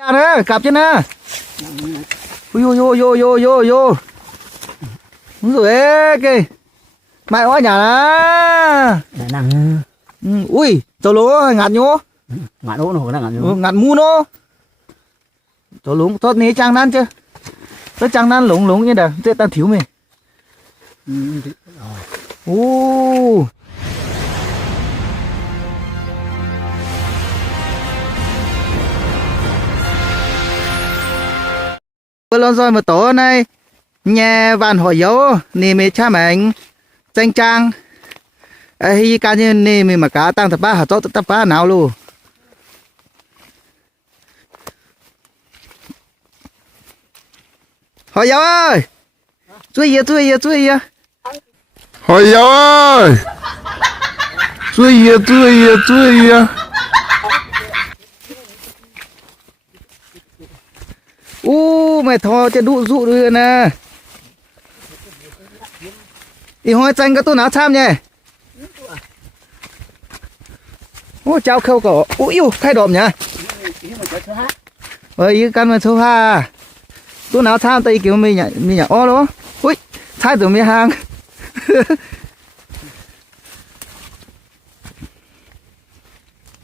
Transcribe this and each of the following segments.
Nè, cặp chứ nè. Vô. Đúng rồi ấy, kì. Mày ở nhà nè. Nặng. Ui, cháu lúa ngạt nhô. Ngạt đố nó ngạt nhô. Ngạt mu nó. Cháu lúa tốt ní trang nan chứ. Tốt trang nan lủng như đà, thế ta thiếu mày. Ô. Vừa lần rồi mà tổ này nhà vạn hỏi dấu nè mẹ cha mẹ tranh trang hi cá nhân nè mẹ mà cá tăng tập ba hạt tốt tập ba nào luôn hỏi dấu ơi chui gì hỏi dấu ơi chui gì mày thò cho đụ dụ đưa nè đi hỏi tranh cái tôi nào tham nhỉ cháu khâu cổ thay đồm nhỉ ý căn mà số ha tôi nào tham tay kiểu mình nhả o đó ui thay từ mi hàng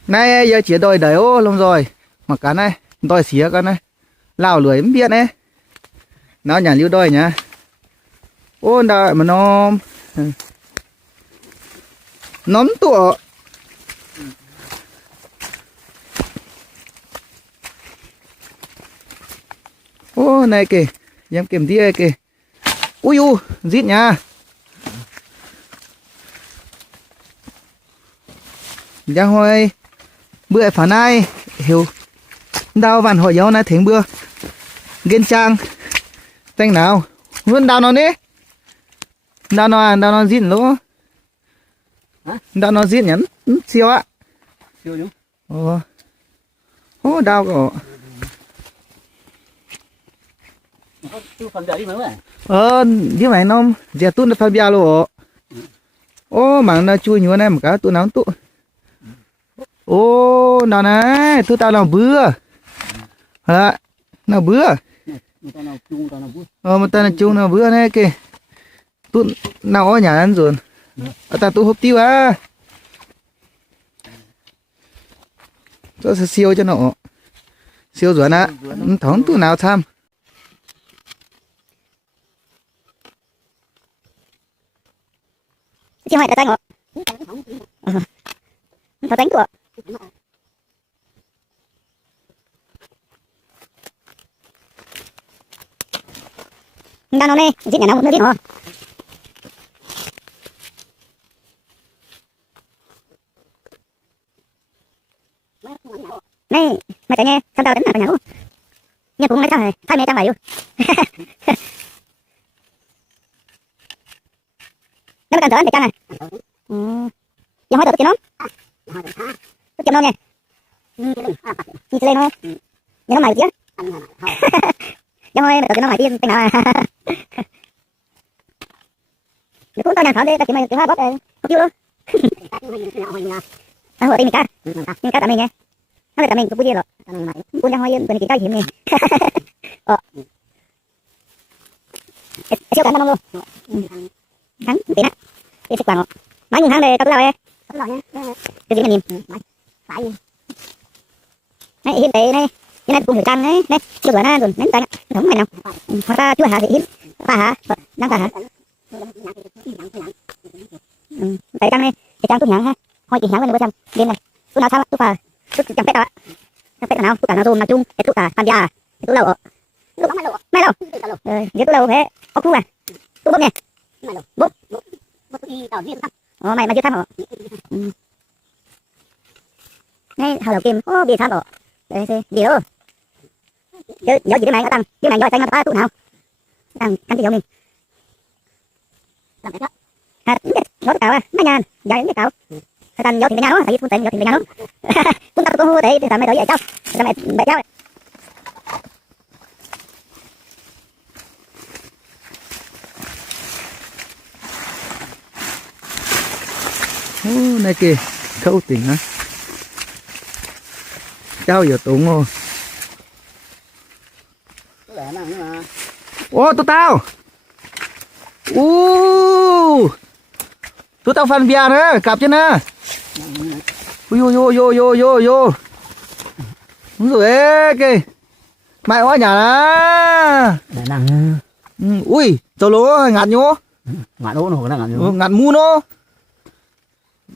này giờ chỉ đòi đẩy ô luôn rồi mà cá này đòi xía cái này lao lưới không biết đấy nó nhả lưu đôi nhá ô đợi mà nóm tụa ô này kì em kiểm tia kì ui rít nha giang hồi bữa phản ai hiểu đào vạn hỏi dấu này thỉnh bữa ghen trang tên nào luôn đào nó đi đào nó zin lỗ đào nó zin nhắn siêu ạ Siêu ô đào cổ như vậy nó giờ tôi nó phải bia luôn ô mà nó chui nhiều này một cái tôi nấu tụ ô nào này tôi tao làm bữa hả nào bữa mà ta là chung nào bữa này kì tôi nào ở nhà ăn rồi ta tôi hộp tiêu à tôi sẽ siêu cho nó siêu rồi nè thắng tôi nào tham chứ hỏi ta tay ngọ ta đánh của đang nó nè giết nhà nó một nước đi nó này mày thấy nghe sao tao đánh là nhà luôn nhà cũng lấy sao này thay mẹ tao mày luôn nó cần thở anh để trang này giờ hỏi tao tức chấm nó nghe như thế nó nhà nó mày chứ giờ hỏi tao nó mày tiên tên nào để cũng tao nhà thở đi tao chỉ mày cái hoa bóp không chịu luôn tao hỏi tìm cá nhưng cá tao mình nghe nó là tao mình cũng bùi rồi bùi ra hỏi bên kia cái hiểm này siêu tao nó luôn thắng tí nè đi xịt vào mấy người thắng đây tao cứ lao đây cái gì mà nhìn phải này hiện tại này cái này cùng thử trang đấy đây chưa rồi na rồi đến tay không mày nào hoặc ta chưa hả thì hiến ta hả đang ta hả tại trang này thì trang tôi nhắn ha thôi chỉ nhắn lên bữa trăm bên này tôi nào sao tôi phải tôi chẳng biết đâu chẳng biết nào tôi cả nào zoom nào chung tôi cả tham gia tôi lâu mày đâu tôi lâu thế có khu à tôi bốc nè bốc mày mà chưa tham hả này hào đầu kim bị tham hả đây điều nhớ gì cái này nó tăng cái này gọi tay nó tụ nào tăng cái gì mình nó tạo à mấy ngàn dài những cái tạo tăng gió thì nhà nó tại vì phương tiện gió thì nhà nó chúng ta có hô để làm mày đổi vậy sao làm mày cháu này kì khâu tỉnh á cháu giờ tụng ngô lẻ năng nhưng mà ô tụi tao tụi tao phân bia nữa cặp chứ nè vô đúng rồi ấy kì mày quá nhà nè lẻ năng ui tao lúa ngạt nhố ngã đỗ nó đang ngã ngạt mu nó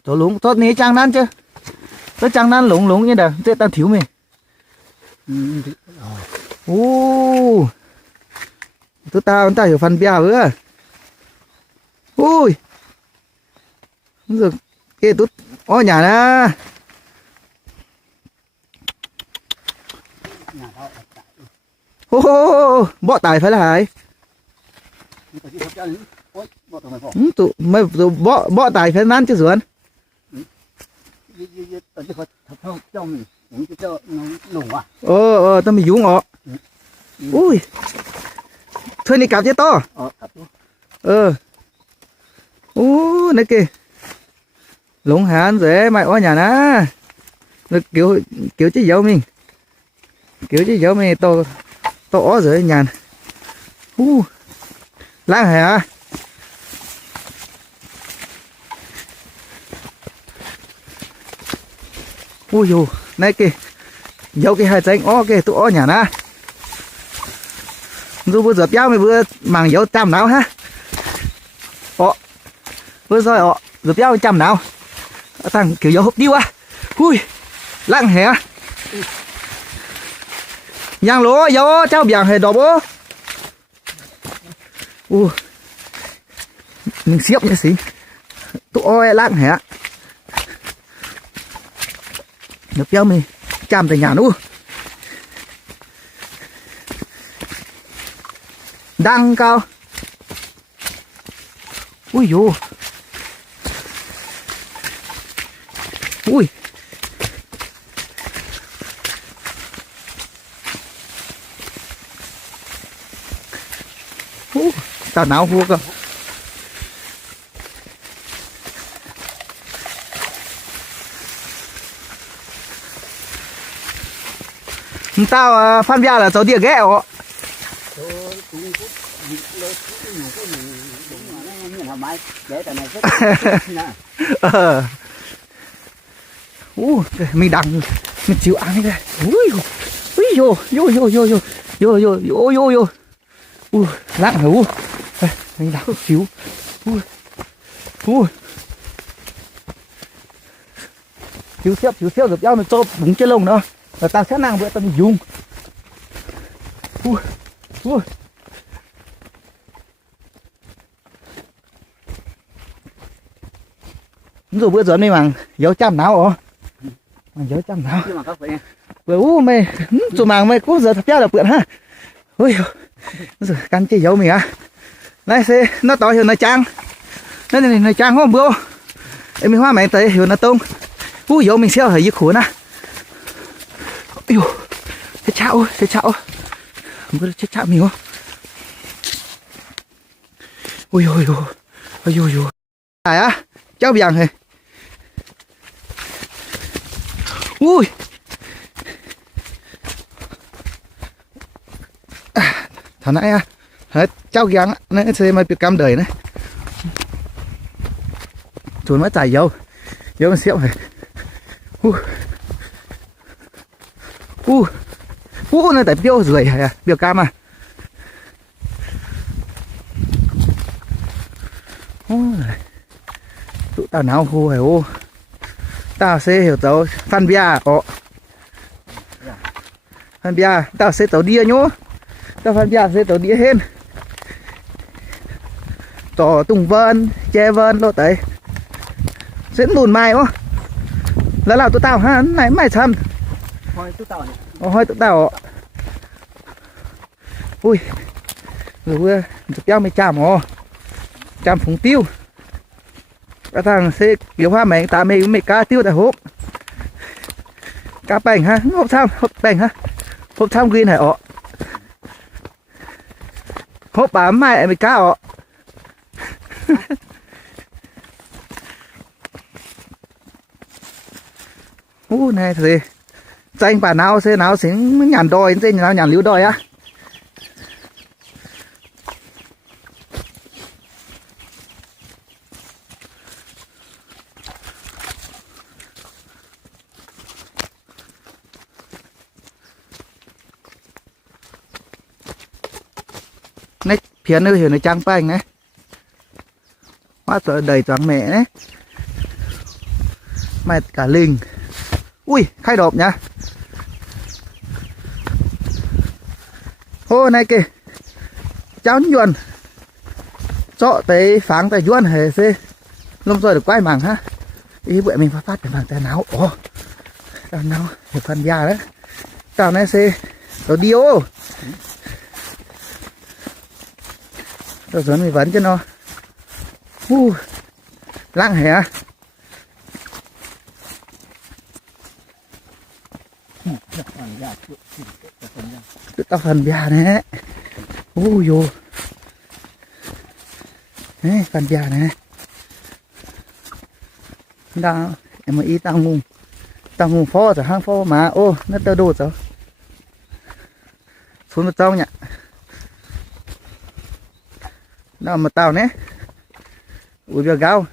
tao lúng tốt ní trang nan chứ tao trang nan lúng như đờ tao thiếu mày tụi tao hiểu phân bia nữa ui rồi cái tụi ô nhà nè bỏ tài phải là ai tụi mày bỏ tài phải nán chứ rồi tao mày dũng ọ ui thôi này cặp chứ to này kì lúng hàn dễ mày ở nhà ná được kiểu chứ dấu mình to ó rồi nhàn lá hả ui dù này kì dấu cái hai tránh ó kì tụ ó nhà ná dù vừa dập nhau mày vừa màng dấu chăm nào ha vừa rồi dập nhau chăm nào thằng kiểu dấu hộp đi quá ui lặng hả nhang lúa dấu cháu biển hề đỏ bố mình xiếp như xí tụ oi lặng hả dập nhau mày chăm tại nhà nữa đăng cao ui dồi ui tao não vua cơ tao phan bia là cháu địa ghẹ họ mình đằng mình chịu ăn đây vô lặng hả mình đằng xíu xíu xếp được nhau nó cho búng trên lồng nữa rồi tao sẽ năng bữa tao mình dùng rồi bữa giờ này mà dấu chăm nào hả mà dấu chăm nào vừa mày tụi màng mày cũng giờ thật ra là bữa ha ui rồi căn chỉ dấu mình à này xe nó tỏ hiểu nó trang này trang không bữa em mình hoa mày tới hiểu nó tông dấu mình xeo thấy dứt khổ nè ui chết chạo bữa chết chạo mình không ui này á cháu biển hề ui thằng nãy hết cháu gắng nãy xem mày bị cam đời này chuột mới chảy dầu mình xếp này này tại tiêu rưỡi hả biểu cam à tụi tao nào hô hả tao sẽ hiểu tao phan bia phan bia tao sẽ tao đĩa nhố tao phan bia sẽ tao đĩa hết tỏ tùng vân che vân lo tới sẽ đùn mai ó là nào tụi tao ha này mày thầm hoi tụi tao ui rồi vừa chụp nhau mày chạm chạm phúng tiêu các thằng sẽ kiểu hoa mày ta mày cá tiêu tại hộp cá bành ha hộp bành ha hộp tham green hả hộp bám mày mày cá này thì tranh bà nào xe nào xính nhàn đòi xe nào nhàn liu đòi á phiến nữa hiểu nó trăng pa anh đấy hóa sợ đầy toàn mẹ đấy mày cả linh ui khai đột nhá hôm nay kì cháu nhuần cho tới pháng tại nhuần hề xê lông rồi được quay mảng ha ý bữa mình phát cái mảng tay náo ồ tay náo một phần già đấy tao này xê nó điêu rồi dẫn mình vấn cho nó lặng hả tao phần già này vô đấy phần già này đang em mà ý tao ngùng phô rồi hang phô mà ô nó tơ đột rồi xuống một trong nhỉ nào mà tao nè ui giờ gao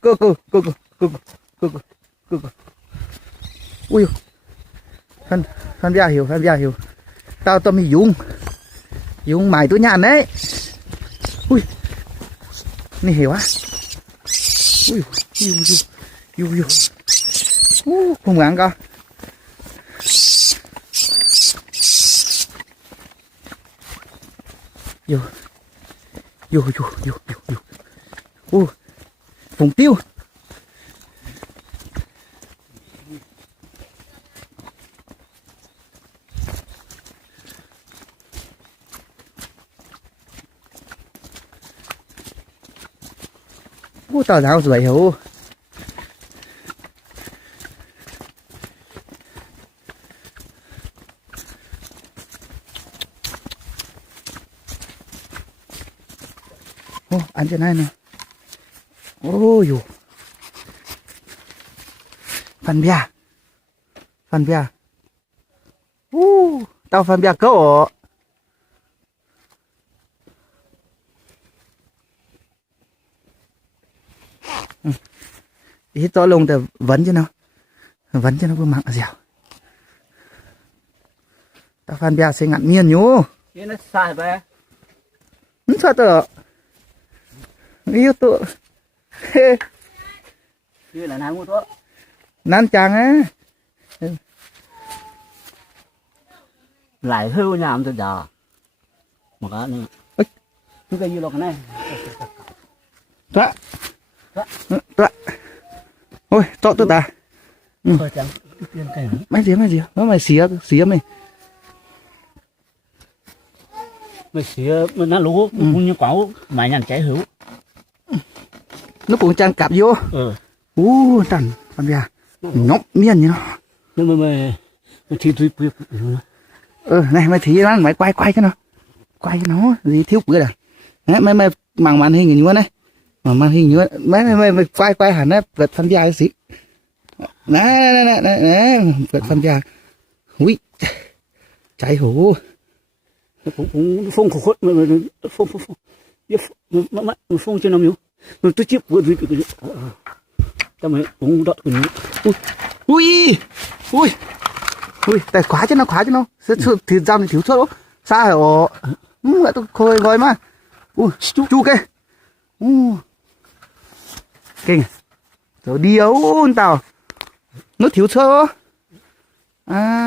cơ ui phan bia hiểu tao mi dùng mày tôi nhàn đấy ui này hiểu á ui không ngán cơ vô vùng tiêu tao giáo rồi hiểu ăn trên này nè ôi dù phần bia tao phần bia cậu hít to lông thì vấn cho nó vừa mặn dẻo tao phần bia sẽ ngặn miên nhú nó sai về sao tao yêu tụ như là nàng mua thuốc nan chàng á lại hưu nhà ông giờ mà cái này cái gì lo cái này Dạ. Ôi, to tôi ta. Mấy gì? Nó mày xía mày. Mày xía nó lú như quẩu mày nhằn cháy hữu. Nó cũng trang cặp vô. Trần, con bia. Nhóc miên như nó. Nhưng mà mày thi tùy bự. Này mày thí nó mày quay cho nó. Quay cho nó gì thiếu bữa à. Đấy, mày màn hình như này. Màn hình như mày quay hẳn á, vượt phân gia xí. Nè, vượt phân gia. Ui. Cháy hổ. Cũng phong khổ khuất phong trên năm nhiêu. Tôi chip vừa tao mày cũng đợi cái ui tại khóa cho nó thì dao thì thiếu suốt đó sao hả vậy tôi khôi gói mà chu kê kinh rồi điếu tao nó thiếu suốt đó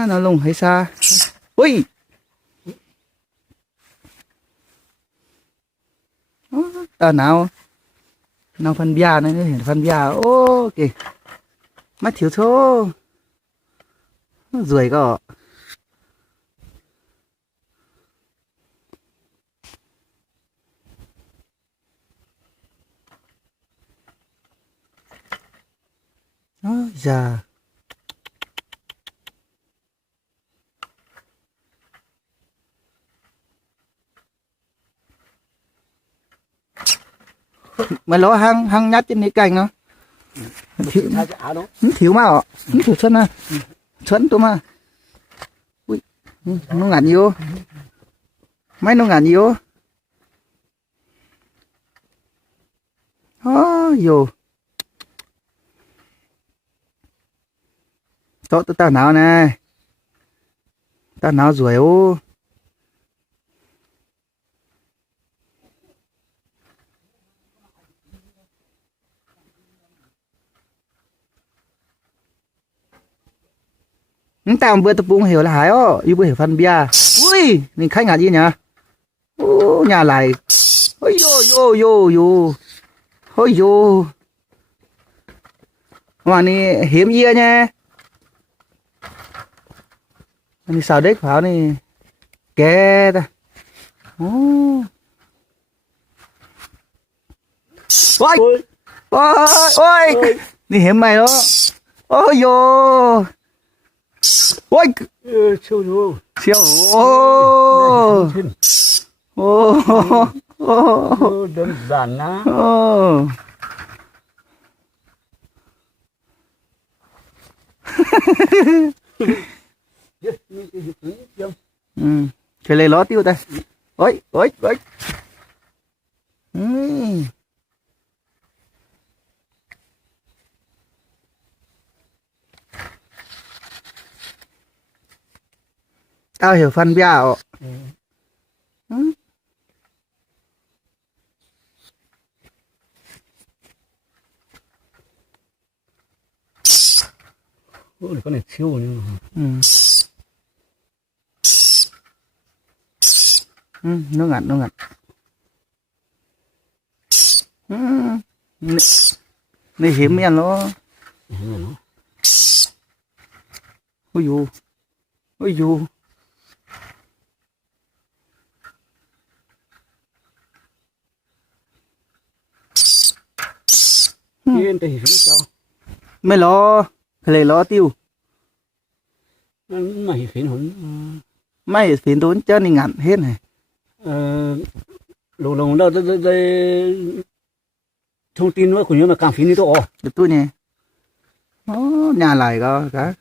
nó lùng hay xa ui nào phân bia này phân bia ok mắt thiếu số ruồi cơ giờ mà nó hăng nhát trên cái cành nó thiếu mà họ thiếu xuân à xuân tôi mà ui nó ngạt nhiều mấy nó ngạt nhiều vô tao nào này tao nào rồi ô tao bữa tập bung hiểu là hái ó yêu bữa hiểu phân bia ui mình khách ngạc gì nhỉ ô nhà lại ôi yo yo yo yo ôi yo mà này hiếm gì nha này sao đấy pháo này kè ta ô ôi ôi ôi ôi này hiếm mày đó ôi yo ôi siêu vô siêu ô ô ô đơn giản á ô cái này ló tiêu ta ôi ôi ôi tao hiểu phân bia ạ ôi con này siêu nhưng nó ngặt này hiếm men nó ôi dù ôi dù yên thì phải cho mày lo cái này lo tiêu mày phải hồn mày phiền tốn chân thì ngắn hết này lồng lồng đâu đây thông tin nữa của nhau mà càng phí đi to được tôi nè nó nhà lại có cả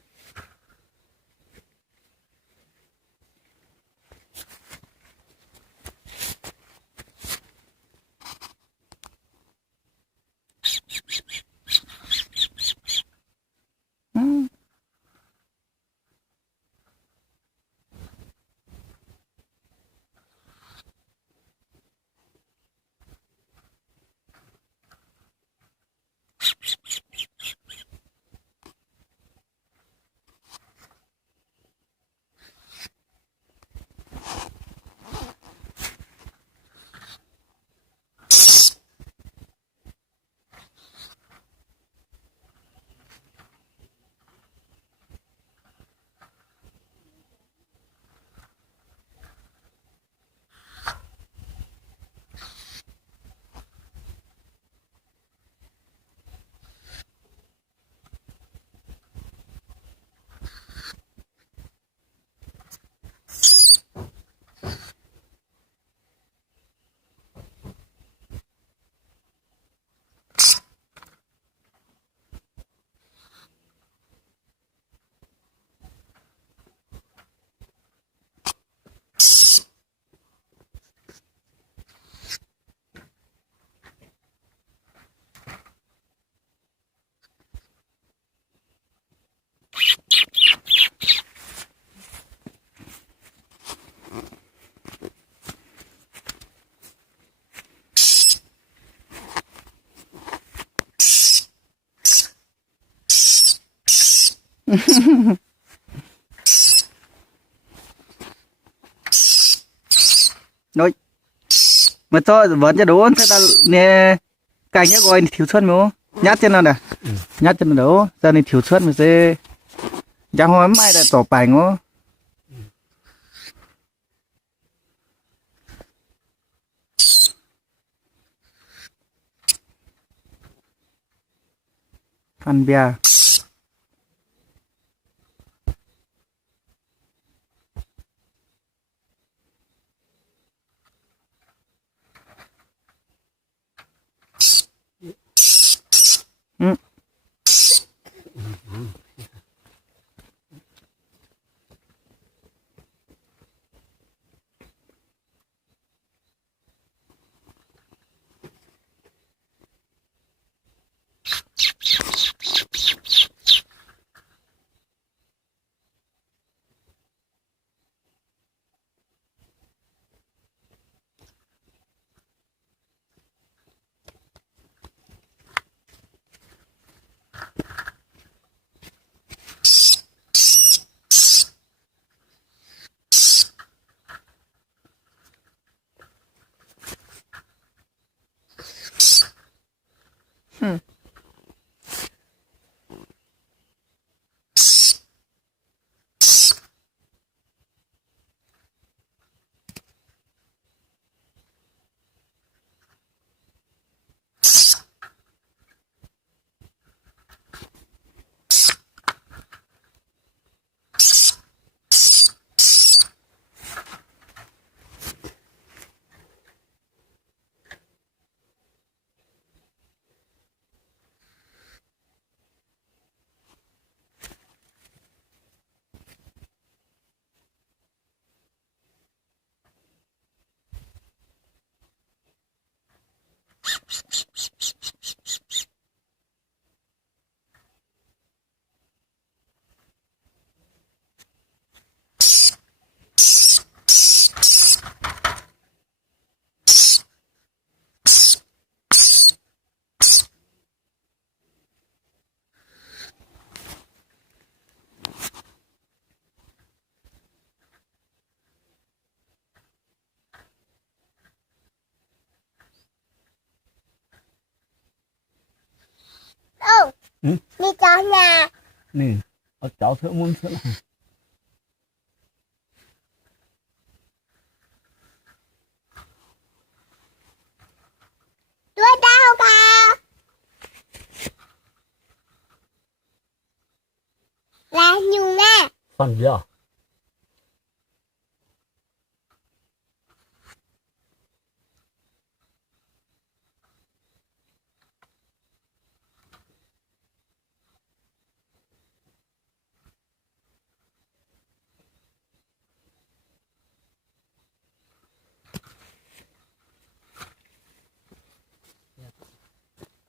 nói mà cho vẫn cho đúng thế ta nè cảnh nhá gọi thiếu xuân mà nhát chân nào nè nhát chân nào đó ra này thiếu xuân mà sẽ giang hoa mai là tỏ bài ngó Phan bia Đi cho nhà. Nè, ở cháu thợ muốn thợ nào. Tôi đau cả. Là nhiều nè. Phần gì à?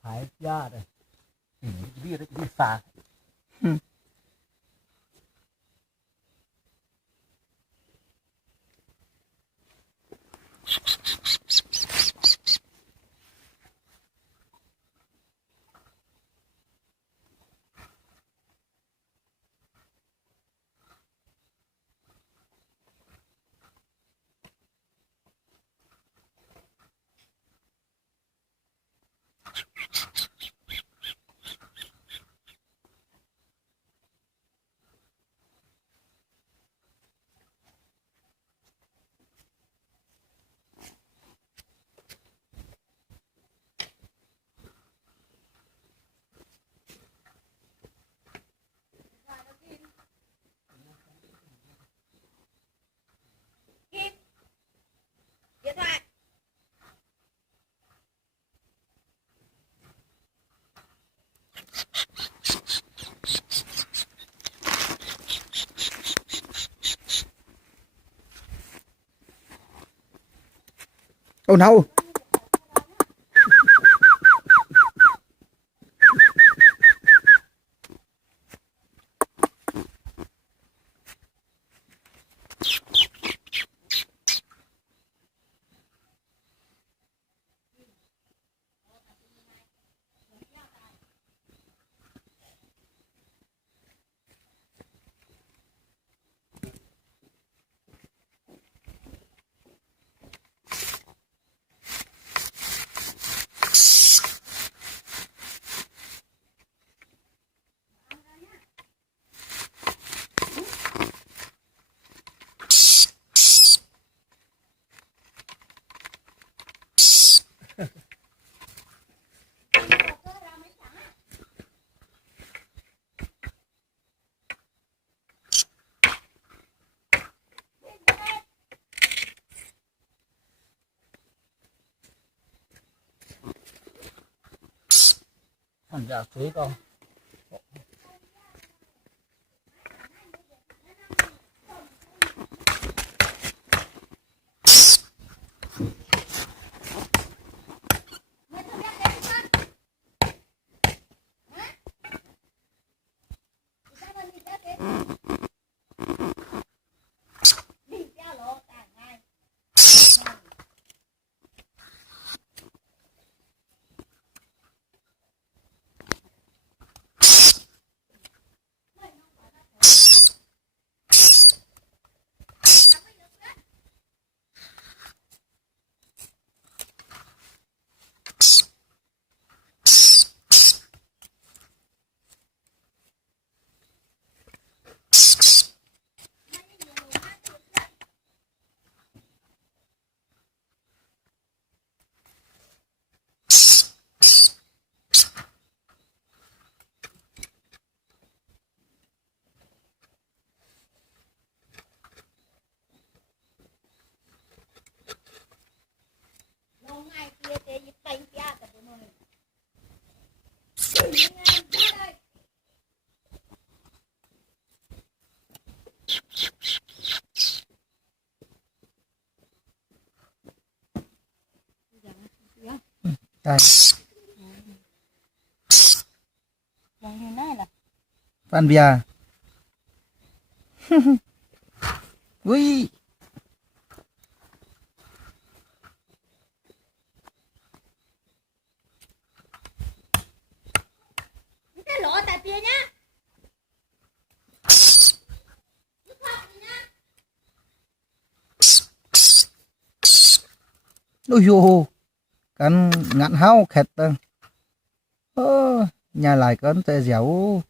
Thái ra đây. Đi đấy, đi xa. Oh no. Thành ra suối con. đây Yang như này là Phan bia ui cái lỗ tại kia nhá. ôi dô cắn ngạn hao khẹt tầng nhà lại cắn tê dẻo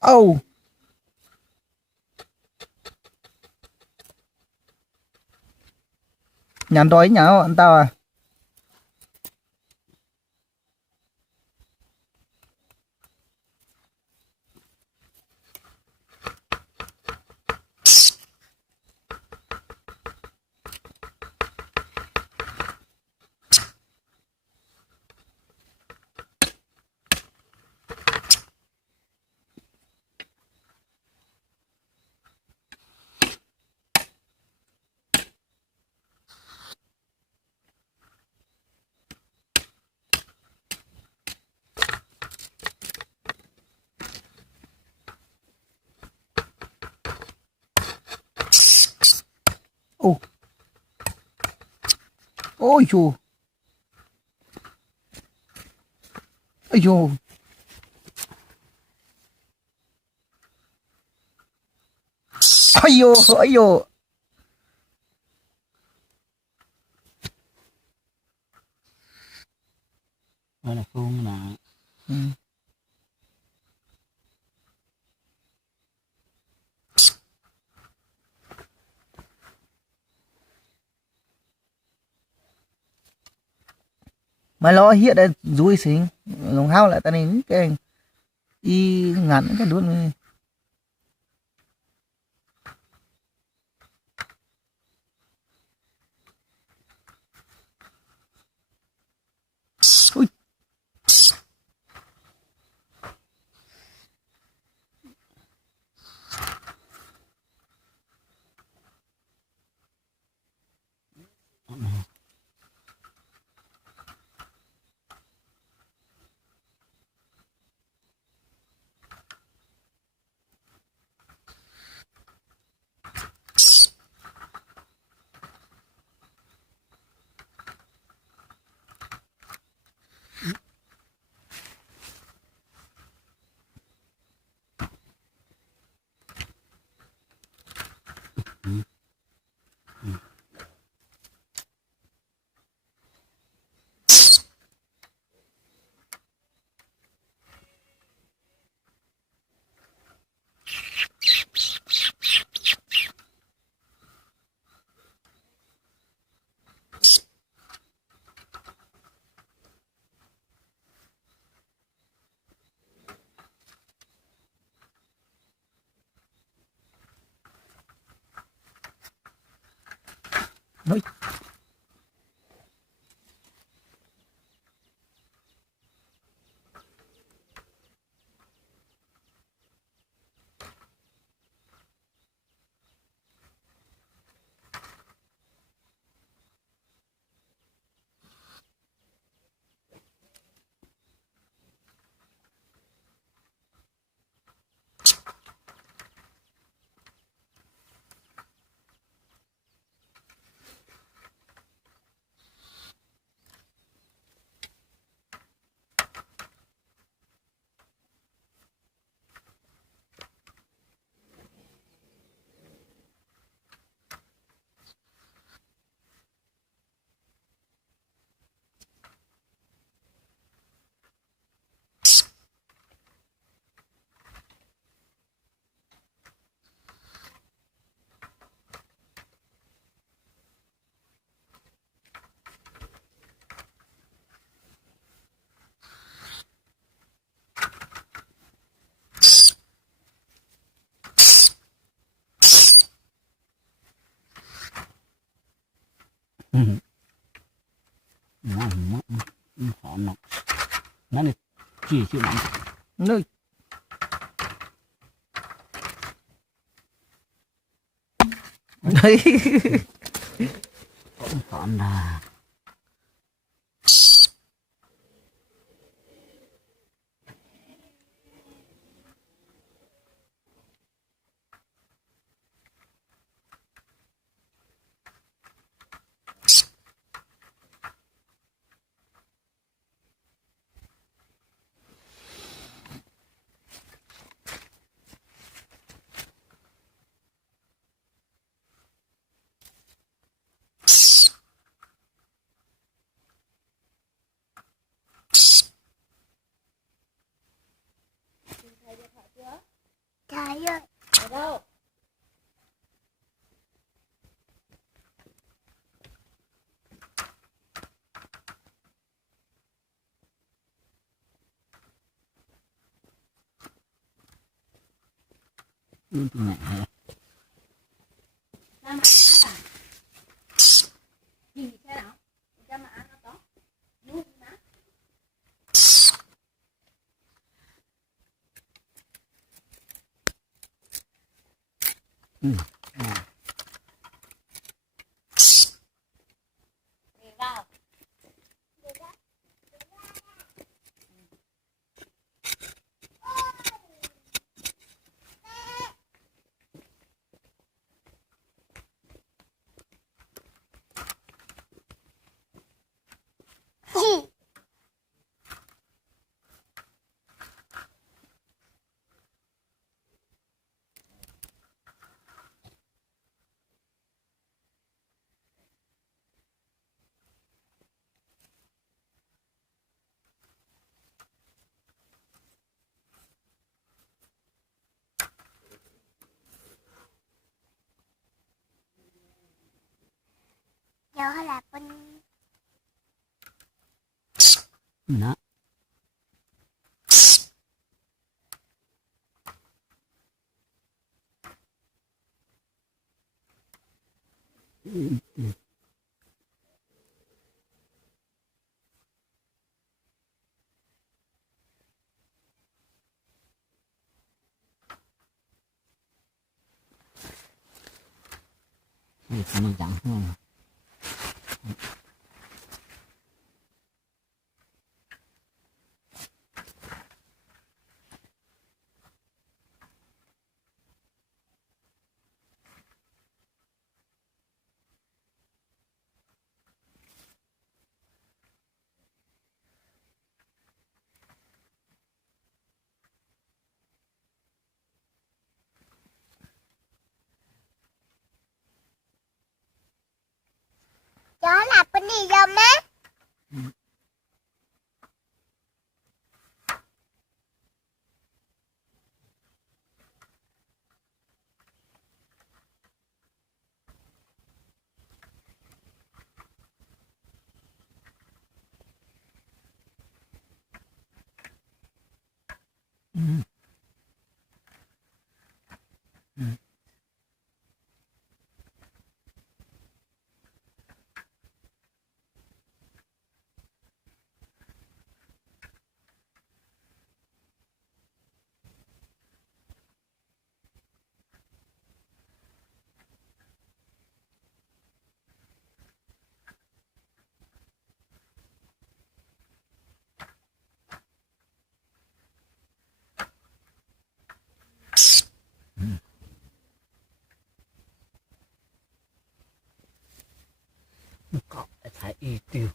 âu nhắn đói nháo anh tao à ô ôi dô ôi dô ôi dô ôi dô Đây là phun là ừ. mà lo hiện đây dùi xính lòng hao lại ta nên cái y ngắn cái luôn ui nói họ nọ nó này chỉ chịu nặng nơi còn là Trời ơi. Ở đâu? mẹ Giờ hay là bên nó mình chẳng không đó là bên đi dâm á. có phải y tiêu